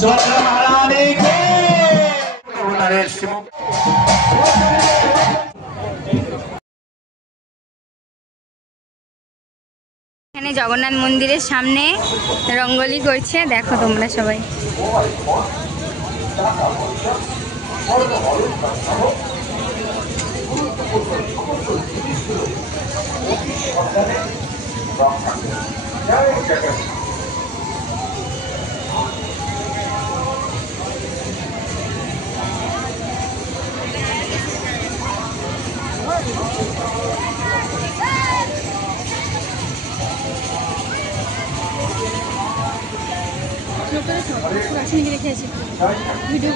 सुभद्रा महारानी के এখানে জগন্নাথ মন্দিরের সামনে রঙ্গোলি করছে, দেখো তোমরা সবাই। ভিডিও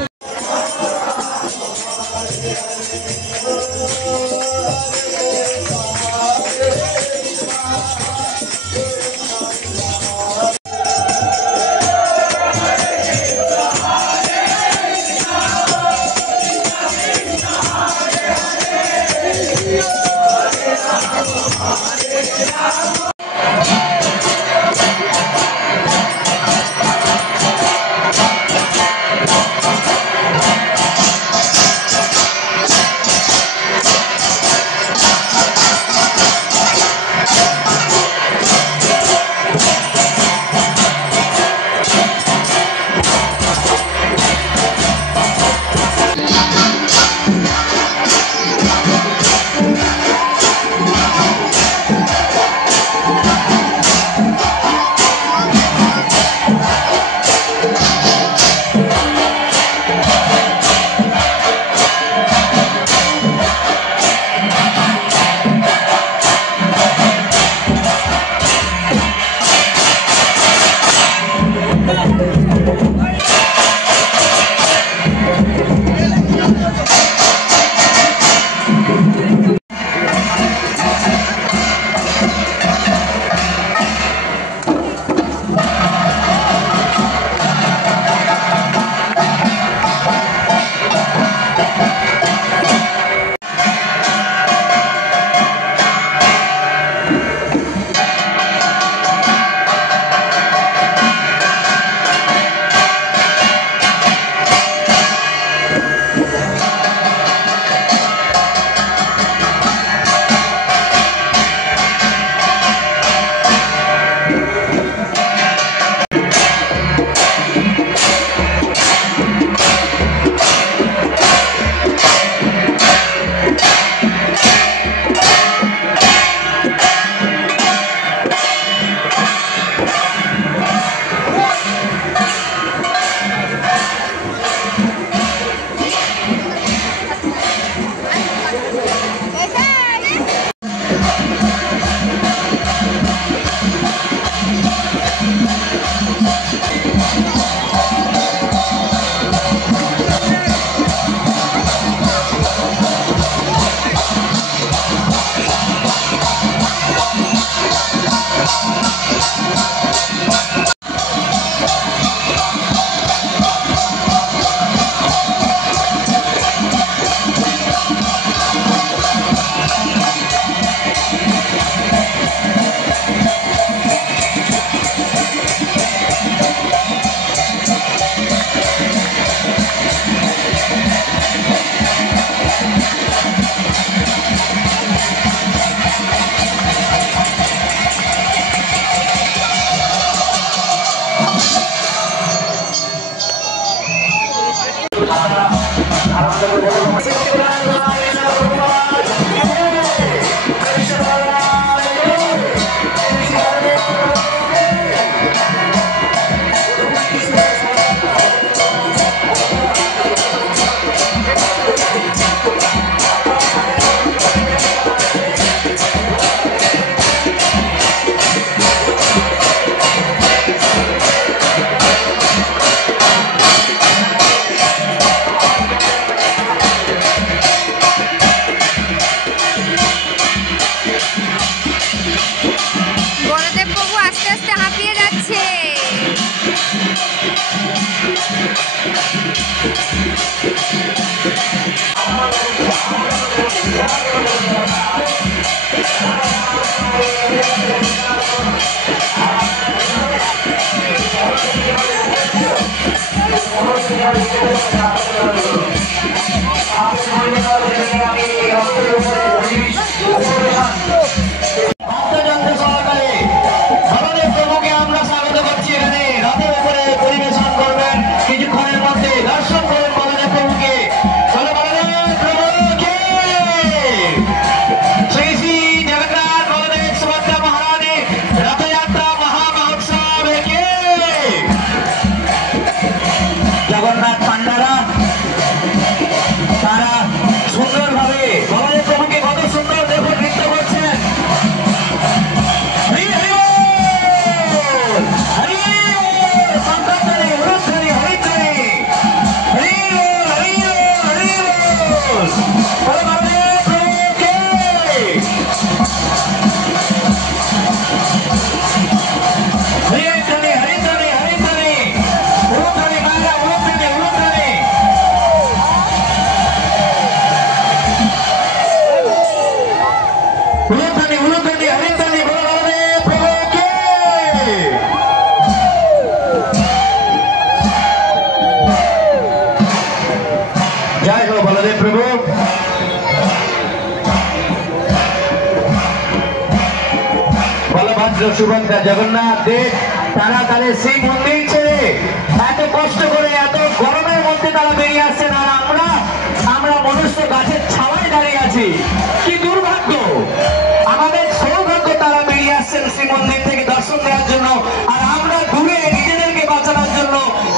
সুভদ্রা জগন্নাথ দেব তারা তাদের সেই মন্দির ছেড়ে এত কষ্ট করে এত গরমের মধ্যে তারা বেরিয়ে আসছেন, আর আমরা মনুষ্য গাছের ছাওয়ায় দাঁড়িয়ে আছি। কি দুর্ভাগ্য, আমাদের সৌভাগ্য তারা বেরিয়ে আসছেন শ্রী মন্দির থেকে দর্শন দেওয়ার জন্য, আর আমরা দূরে নিজেদেরকে বাঁচানোর জন্য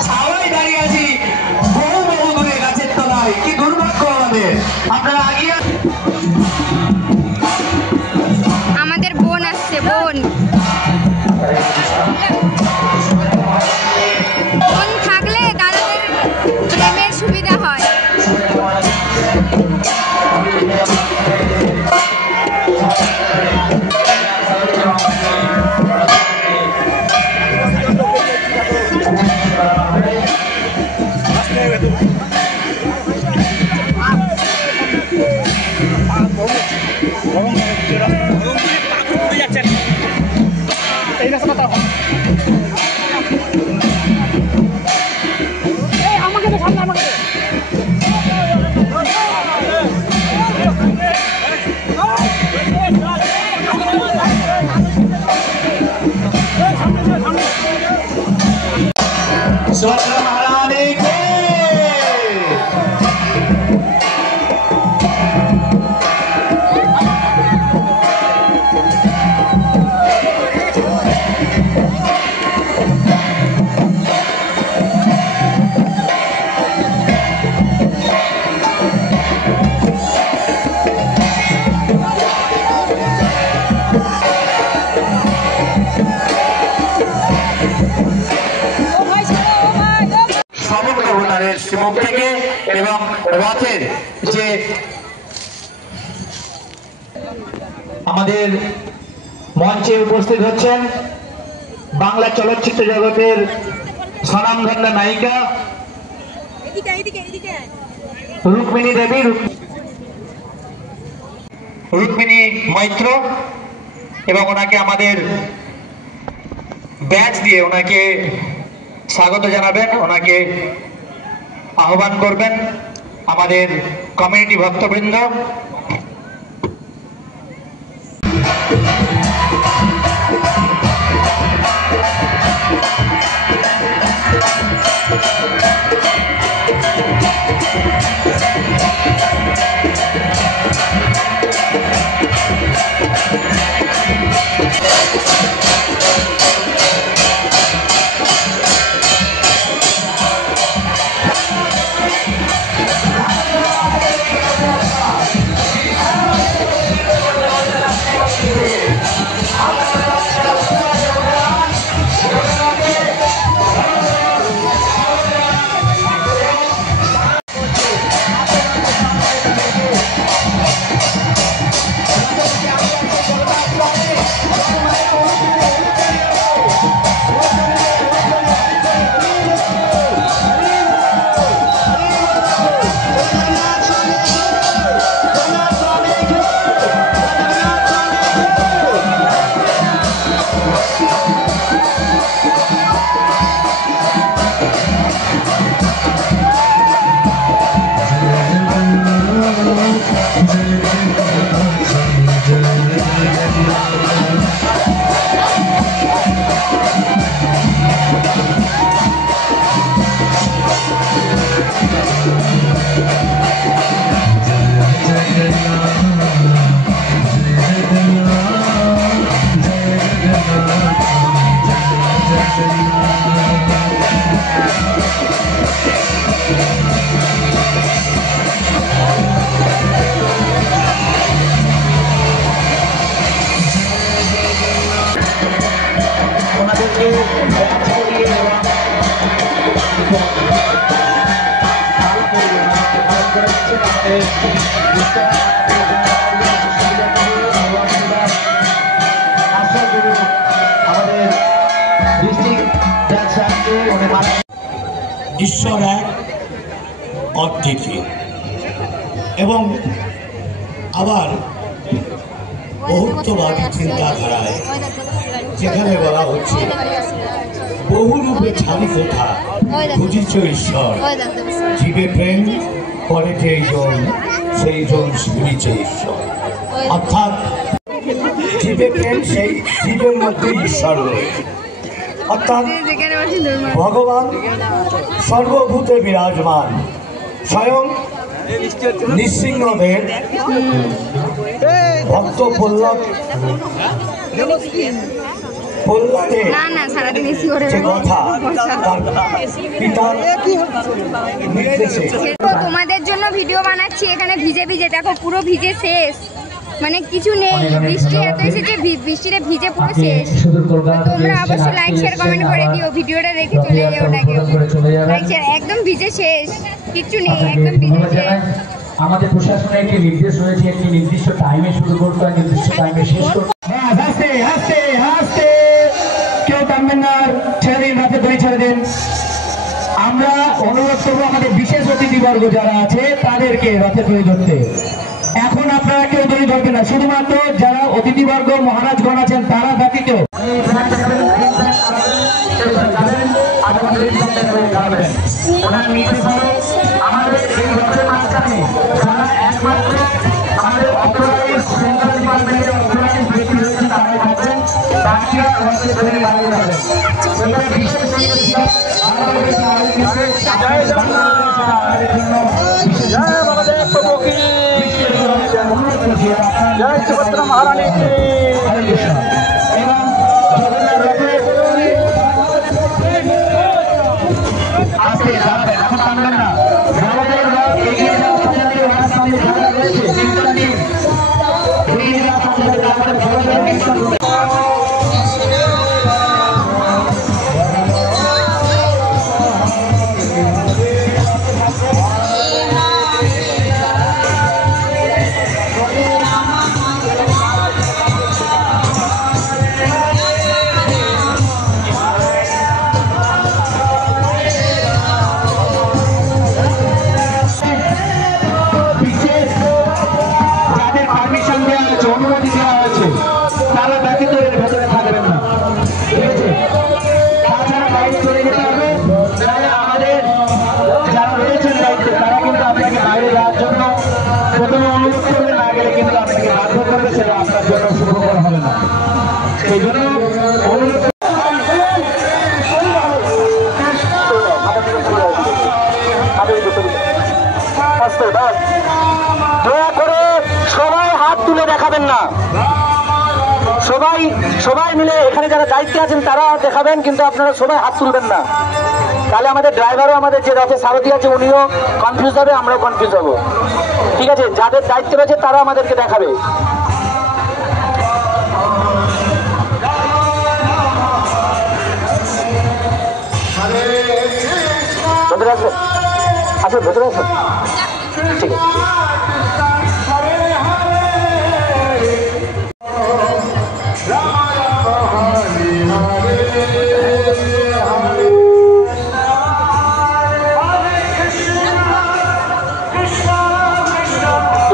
ছাওয়ায় দাঁড়িয়ে আছি বহু বহু দূরে গাছের তলায়। কি দুর্ভাগ্য আমাদের। আপনারা আগিয়ে আমাদের বোন আসছে, বোন থাকলে দাদাদের প্রেমের সুবিধা হয়। শ্রীমুখ থেকে এবং রথের যে আমাদের মঞ্চে উপস্থিত হচ্ছেন বাংলা চলচ্চিত্র জগতের স্বনামধন্য নায়িকা রুক্মিণী দেবী, রুক্মিণী মৈত্র, এবং ওনাকে আমাদের ব্যাচ দিয়ে ওনাকে স্বাগত জানাবেন, ওনাকে আহ্বান করবেন আমাদের কমিউনিটি ভক্তবৃন্দ। ঈশ্বর এক, অদ্বিতীয়, এবং আবার বহুত্ববাদী চিন্তাধারায় যেখানে বলা হচ্ছে বহুরূপে ছাড়ি কোথা বুঝিছ ঈশ্বর, জীবে প্রেম করে যেইজন সেইজন শুনিছে ঈশ্বর। অর্থাৎ জীবে প্রেম, সেই জীবের মধ্যে ঈশ্বর রয়েছে। অর্থাৎ ভগবান সর্বভূতে বিরাজমান, স্বয়ং নৃসিংহদেব ভক্ত প্রহ্লাদের যে কথা তার পিতার নির্দেশে তোমাদের জন্য ভিডিও বানাচ্ছি। এখানে ভিজে ভিজে দেখো, পুরো ভিজে শেষ, মানে কিছু নেই। বৃষ্টি এত এসেছে, বৃষ্টিতে ভিজে পুরো শেষ। তোমরা অবশ্যই লাইক শেয়ার কমেন্ট করে দিও, ভিডিওটা দেখে চলে যাও না কেউ। লাইক শেয়ার, একদম ভিজে শেষ, কিচ্ছু নেই, একদম ভিজে শেষ। আমাদের প্রশাসনের একটি নির্দেশ রয়েছে, একটি নির্দিষ্ট টাইমে শুরু করতে হয়, নির্দিষ্ট টাইমে শেষ করতে হয়। হাসতে হাসতে হাসতে কেউ টানবেন না, ছেড়ে দিন, রাতে দড়ি ছেড়ে দিন। আমরা অনুরোধ করবো আমাদের বিশেষ অতিথিবর্গ যারা আছে তাদেরকে রথে দড়ি ধরতে। এখন আপনারা কেউ দড়ি ধরবেন না, শুধুমাত্র যারা অতিথিবর্গ মহারাজগণ আছেন তারা ব্যতীত ওনার নির্দেশ হলো আমাদের এই রথের মাঝখানে যারা একমাত্র আমাদের অথরাইজ সেন্ট্রাল ডিপার্টমেন্টের অথরাইজ ব্যক্তি রয়েছে তারাই থাকবেন, বাকিরা রথের দড়ি লাগিয়ে যাবেন। এবার বিশেষ জয় সুভদ্রা মহারানী কি এবং জগন্নাথ রথে আজকে যাবেন, এখন টানবেন না, আমাদের রথ এগিয়ে যাওয়ার সাথে ওনার সামনে ঝামেলা রয়েছে, চিন্তা নেই, এগিয়ে যাওয়ার সাথে আমাদের ভগবানের নিষ্ঠা করবে। অনুমতি দেওয়া হয়েছে তারা ব্যতীত এর ভেতরে থাকবেন না, ঠিক আছে? তাছাড়া বাইরে চলে যেতে হবে। আমাদের যারা রয়েছেন দায়িত্বে তারা কিন্তু আপনাকে বাইরে যাওয়ার জন্য প্রথমে অনুরোধ করবে, না গেলে কিন্তু আপনাকে বাধ্য করবে, সেটা আপনার জন্য শুভকর হবে না। সেই জন্য অনুরোধ দয়া করে সবাই হাত তুলে দেখাবেন না, সবাই মিলে এখানে যারা দায়িত্বে আছেন তারা দেখাবেন, কিন্তু আপনারা সবাই হাত তুলবেন না, তাহলে আমাদের ড্রাইভারও, আমাদের যে রথে সারথি আছে উনিও কনফিউজ হবে, আমরাও কনফিউজ হব, ঠিক আছে? যাদের দায়িত্ব রয়েছে তারা আমাদেরকে দেখাবে। ভেতরে আসবে, আচ্ছা ভেতরে আসবে, ঠিক আছে।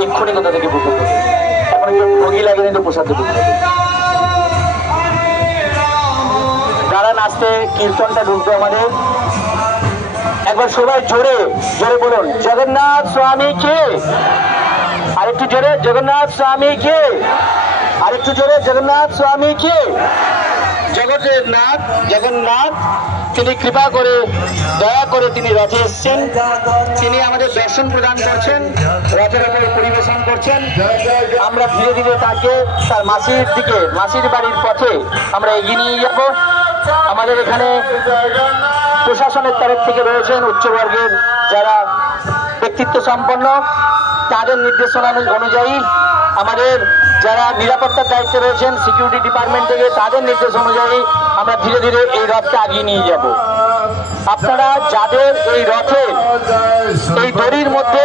এক্ষুনি কোথা থেকে বুঝতে হবে, এখন একটু ভোগী লাগে কিন্তু প্রসাদ দেবো। যারা নাচতে কীর্তনটা ঢুকবে আমাদের, একবার সবাই জোরে জোরে বলুন জগন্নাথ স্বামী কে, আরেকটু জোরে জগন্নাথ স্বামী কে, আরেকটু জোরে জগন্নাথ স্বামী কে, জগন্নাথ জগন্নাথ তিনি কৃপা করে দয়া করে তিনি রথে এসছেন, তিনি আমাদের দর্শন প্রদান করছেন, রথের উপর পরিবেশন করছেন। আমরা ধীরে ধীরে তাকে তার মাসির দিকে, মাসির বাড়ির পথে আমরা এগিয়ে নিয়ে যাব। আমাদের এখানে প্রশাসনের তরফ থেকে রয়েছেন উচ্চবর্গের যারা ব্যক্তিত্ব সম্পন্ন, তাদের নির্দেশনা অনুযায়ী আমাদের যারা নিরাপত্তার দায়িত্বে রয়েছেন সিকিউরিটি ডিপার্টমেন্ট থেকে, তাদের নির্দেশ অনুযায়ী আমরা ধীরে ধীরে এই রথকে আগিয়ে নিয়ে যাব। আপনারা যাদের এই রথের এই দড়ির মধ্যে